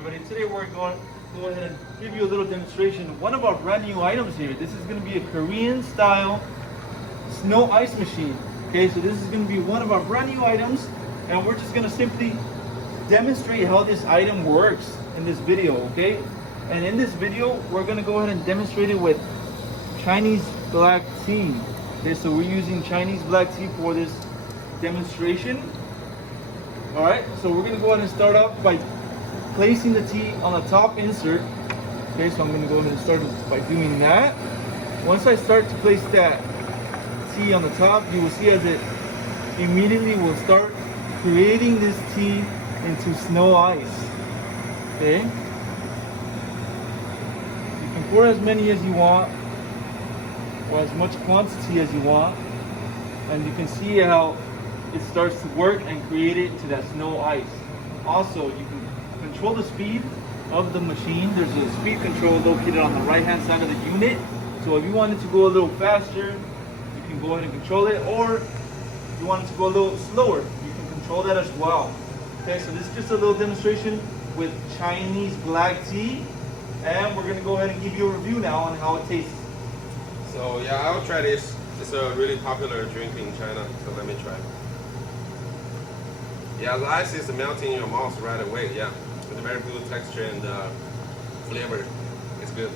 everybody? Today we're going to go ahead and give you a little demonstration of one of our brand new items here. This is going to be a Korean style snow ice machine. Okay, so this is going to be one of our brand new items, and we're just going to simply demonstrate how this item works in this video. Okay, and in this video we're going to go ahead and demonstrate it with Chinese black tea. Okay, so we're using Chinese black tea for this demonstration. All right, so we're going to go ahead and start off by placing the tea on the top insert. Okay, so I'm going to go ahead and start by doing that. Once I start to place that tea on the top, you will see as it immediately will start creating this tea into snow ice. Okay, you can pour as many as you want, or as much quantity as you want, and you can see how it starts to work and create it to that snow ice. Also, you can control the speed of the machine. There's a speed control located on the right hand side of the unit. So if you want it to go a little faster, you can go ahead and control it, or if you want it to go a little slower, you can control that as well. Okay, so this is just a little demonstration with Chinese black tea, and we're gonna go ahead and give you a review now on how it tastes. So yeah, I'll try this. It's a really popular drink in China, so let me try. Yeah, the ice is melting in your mouth right away. Yeah, with a very good texture and flavor. It's good.